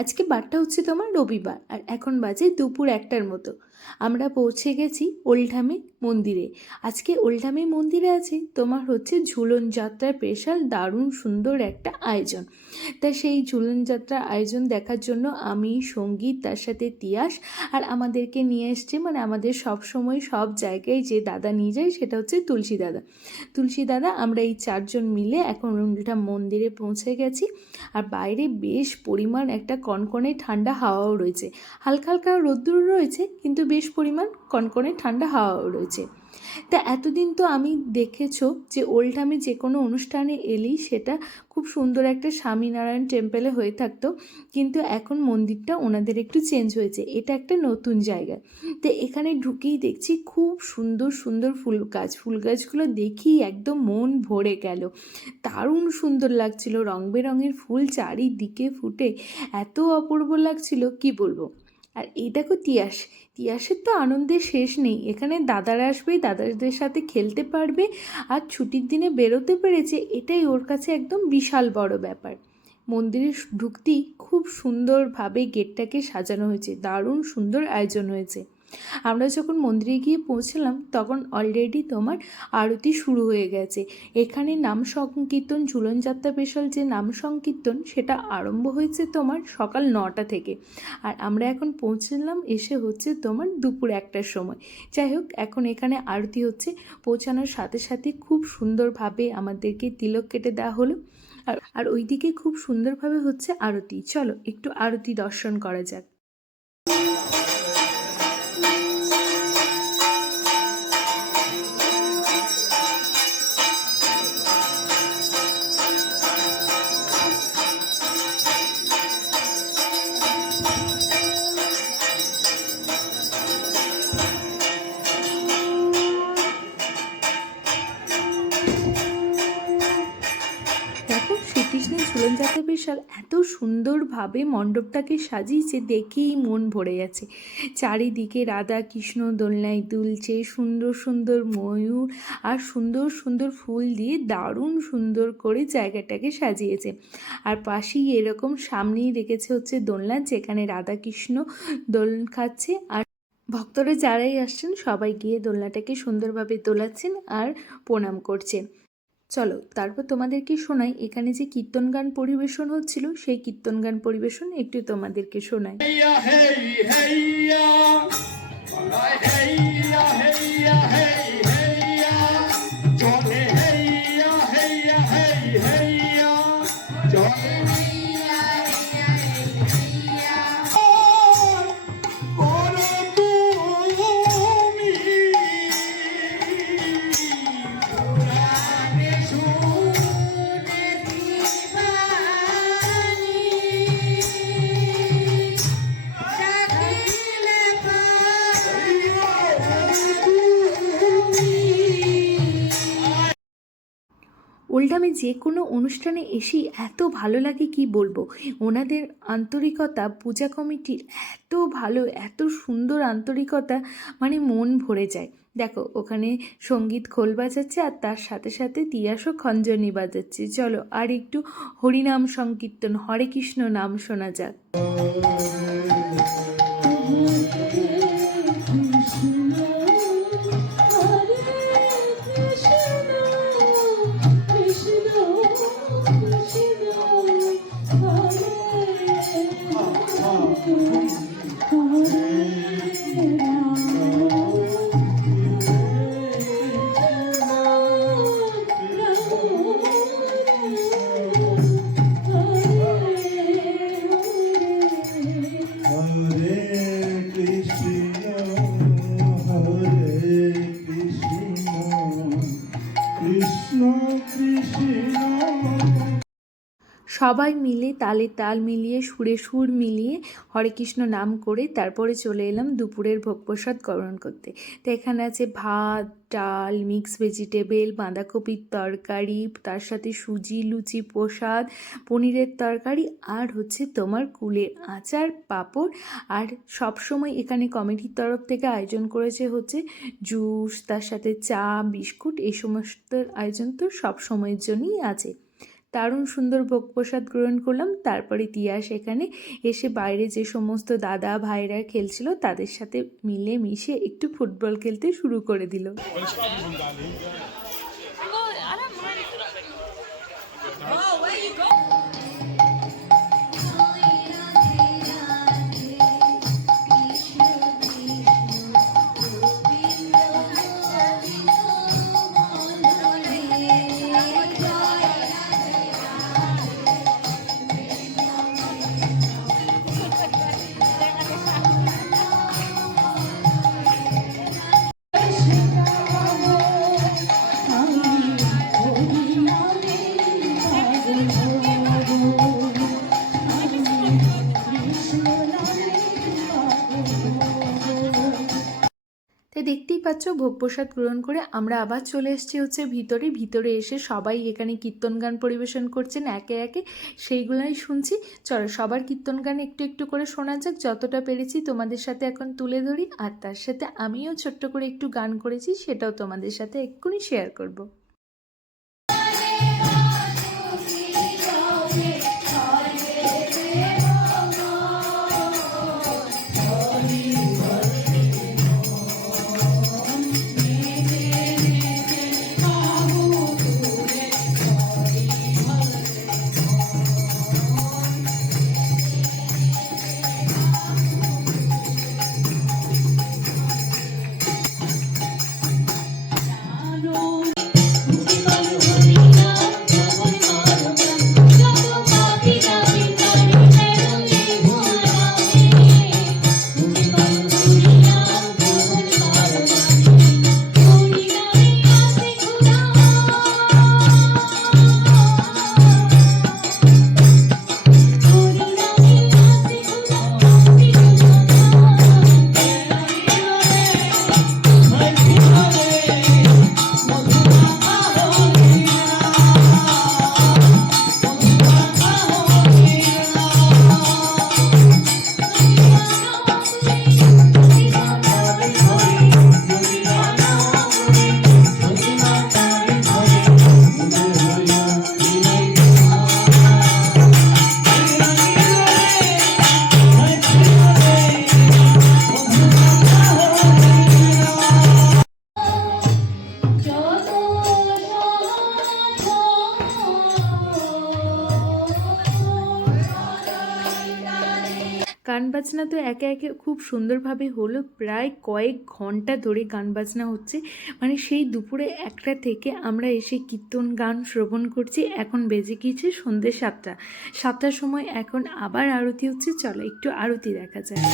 আজকে বারটা হচ্ছে তোমার রবিবার, আর এখন বাজে দুপুর একটার মতো। আমরা পৌঁছে গেছি ওল্ডহামে মন্দিরে। আজকে ওল্ডহামে মন্দিরে আছে তোমার হচ্ছে ঝুলন যাত্রার স্পেশাল দারুণ সুন্দর একটা আয়োজন। তা সেই ঝুলন যাত্রার আয়োজন দেখার জন্য আমি, সংগীত, তার সাথে তিয়াস আর আমাদেরকে নিয়ে এসছে মানে আমাদের সব সময় সব জায়গায় যে দাদা নিয়ে যায় সেটা হচ্ছে তুলসী দাদা। তুলসী দাদা, আমরা এই চারজন মিলে এখন ওল্ডহাম মন্দিরে পৌঁছে গেছি। আর বাইরে বেশ পরিমাণ একটা কনকনে ঠান্ডা হাওয়াও রয়েছে। হালকা হালকা রোদ্দুর রয়েছে, কিন্তু বেশ পরিমাণ কনকনে ঠান্ডা হাওয়াও রয়েছে। তা এতদিন তো আমি দেখেছ যে ওল্ড আমি যে কোনো অনুষ্ঠানে এলেই সেটা খুব সুন্দর একটা স্বামীনারায়ণ টেম্পেলে হয়ে থাকতো। কিন্তু এখন মন্দিরটা ওনাদের একটু চেঞ্জ হয়েছে। এটা একটা নতুন জায়গা। তো এখানে ঢুকেই দেখছি খুব সুন্দর সুন্দর ফুল গাছ। ফুল গাছগুলো দেখি একদম মন ভরে গেল। দারুণ সুন্দর লাগছিল। রং বেরঙের ফুল চারিদিকে ফুটে। এত অপূর্ব লাগছিল, কি বলব? আর এই দেখো তিয়াস। তিয়াসের তো আনন্দের শেষ নেই। এখানে দাদারা আসবে, দাদাদের সাথে খেলতে পারবে আর ছুটির দিনে বেরোতে পেরেছে। এটাই ওর কাছে একদম বিশাল বড় ব্যাপার। মন্দিরে ঢুকতেই খুব সুন্দরভাবে গেটটাকে সাজানো হয়েছে। দারুণ সুন্দর আয়োজন হয়েছে। আমরা যখন মন্দিরে গিয়ে পৌঁছলাম, তখন অলরেডি তোমার আরতি শুরু হয়ে গেছে। এখানে নাম সংকীর্তন ঝুলন যাত্রা স্পেশাল যে নাম সংকীর্তন, সেটা আরম্ভ হয়েছে তোমার সকাল নটা থেকে। আর আমরা এখন পৌঁছলাম এসে হচ্ছে তোমার দুপুর একটার সময়। যাই হোক, এখন এখানে আরতি হচ্ছে। পৌঁছানোর সাথে সাথে খুব সুন্দরভাবে আমাদেরকে তিলক কেটে দেওয়া হলো। আর আর ওইদিকে খুব সুন্দরভাবে হচ্ছে আরতি। চলো, একটু আরতি দর্শন করা যাক। দেখো শ্রীকৃষ্ণের ঝুলন বিশাল এত সুন্দরভাবে মণ্ডপটাকে সাজিয়েছে, দেখেই মন ভরে যাচ্ছে চারিদিকে রাধা কৃষ্ণ দোলনায় দুলছে, সুন্দর সুন্দর ময়ূর আর সুন্দর সুন্দর ফুল দিয়ে দারুণ সুন্দর করে জায়গাটাকে সাজিয়েছে। আর পাশেই এরকম সামনেই রেখেছে হচ্ছে দোলনা, যেখানে রাধা কৃষ্ণ দোল খাচ্ছে আর ভক্তরা যারাই আসছেন, সবাই গিয়ে দোলনাটাকে সুন্দরভাবে দোলাচ্ছেন আর প্রণাম করছেন। চলো, তারপর তোমাদেরকে শোনাই, এখানে যে কীর্তন গান পরিবেশন হচ্ছিল, সেই কীর্তন গান পরিবেশন একটু তোমাদেরকে শোনাই। ওল্ডামে যে কোনো অনুষ্ঠানে এসেই এত ভালো লাগে কি বলব? ওনাদের আন্তরিকতা, পূজা কমিটির এত ভালো, এত সুন্দর আন্তরিকতা মানে মন ভরে যায়। দেখো, ওখানে সংগীত খোল বাজাচ্ছে আর তার সাথে সাথে তিয়াসও খঞ্জনি বাজাচ্ছে। চলো, আর একটু হরিনাম সংকীর্তন, হরে কৃষ্ণ নাম শোনা যাক। সবাই মিলে তালে তাল মিলিয়ে, সুরে সুর মিলিয়ে হরে কৃষ্ণ নাম করে তারপরে চলে এলাম দুপুরের ভোগ প্রসাদ গ্রহণ করতে। তো এখানে আছে ভাত, ডাল মিক্স ভেজিটেবল বাঁধাকপির তরকারি, তার সাথে সুজি, লুচি প্রসাদ, পনিরের তরকারি আর হচ্ছে তোমার কুলের আচার, পাঁপড়। আর সব সময় এখানে কমিটির তরফ থেকে আয়োজন করেছে হচ্ছে জুস, তার সাথে চা, বিস্কুট, এই সমস্ত আয়োজন তো সব সময়ের জন্যই আছে। দারুণ সুন্দর ভোগ প্রসাদ গ্রহণ করলাম। তারপরে তিয়াস এখানে এসে বাইরে যে সমস্ত দাদা ভাইরা খেলছিল, তাদের সাথে মিলে মিশে একটু ফুটবল খেলতে শুরু করে দিল। পাচ্ছ ভোগ প্রসাদ গ্রহণ করে আমরা আবার চলে এসছি হচ্ছে ভিতরে। ভিতরে এসে সবাই এখানে কীর্তন গান পরিবেশন করছেন একে একে। সেইগুলোই শুনছি। চলো, সবার কীর্তন গান একটু একটু করে শোনা যাক। যতটা পেরেছি তোমাদের সাথে এখন তুলে ধরি। আর তার সাথে আমিও ছোট্ট করে একটু গান করেছি, সেটাও তোমাদের সাথে এক্ষুনি শেয়ার করব। বাজনা তো একে একে খুব সুন্দরভাবে হলো প্রায় কয়েক ঘণ্টা ধরে গান বাজনা হচ্ছে মানে সেই দুপুরে একটা থেকে আমরা এসে কীর্তন গান শ্রবণ করছি এখন বেজে গিয়েছে সন্ধ্যে সাতটা সাতটার সময় এখন আবার আরতি হচ্ছে চলো একটু আরতি দেখা যায়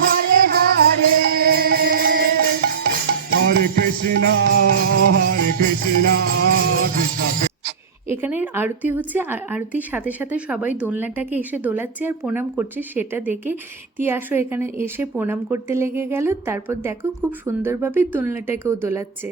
Hare Krishna এখানে আরতি হচ্ছে, আর আরতির সাথে সাথে সবাই দোলনাটাকে এসে দোলাচ্ছে আর প্রণাম করছে। সেটা দেখে তিয়াসও এখানে এসে প্রণাম করতে লেগে গেল। তারপর দেখো খুব সুন্দরভাবে দোলনাটাকেও দোলাচ্ছে।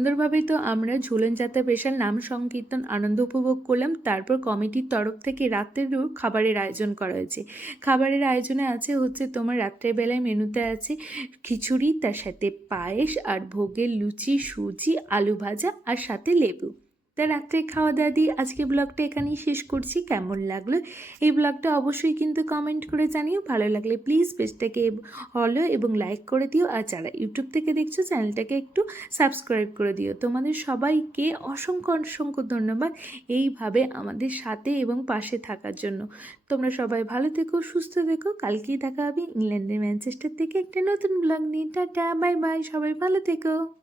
সুন্দরভাবে তো আমরা ঝুলন যাত্রা পেশার নাম সংকীর্তন আনন্দ উপভোগ করলাম। তারপর কমিটির তরফ থেকে রাত্রেরও খাবারের আয়োজন করা হয়েছে। খাবারের আয়োজনে আছে হচ্ছে তোমার রাত্রের বেলায় মেনুতে আছে খিচুড়ি, তার সাথে পায়েস আর ভোগের লুচি, সুজি, আলু ভাজা আর সাথে লেবু। তা রাত্রে খাওয়া দাওয়া দিয়ে আজকে ব্লগটা এখানেই শেষ করছি। কেমন লাগল? এই ব্লগটা অবশ্যই কিন্তু কমেন্ট করে জানিও। ভালো লাগলে প্লিজ পেজটাকে ফলো এবং লাইক করে দিও। আর যারা ইউটিউব থেকে দেখছ চ্যানেলটাকে একটু সাবস্ক্রাইব করে দিও। তোমাদের সবাইকে অসংখ্য অসংখ্য ধন্যবাদ এইভাবে আমাদের সাথে এবং পাশে থাকার জন্য। তোমরা সবাই ভালো থেকো, সুস্থ থেকো। কালকেই দেখা হবে ইংল্যান্ডের ম্যানচেস্টার থেকে একটা নতুন ব্লগ নিয়ে। টাটা বাই বাই সবাই ভালো থেকো।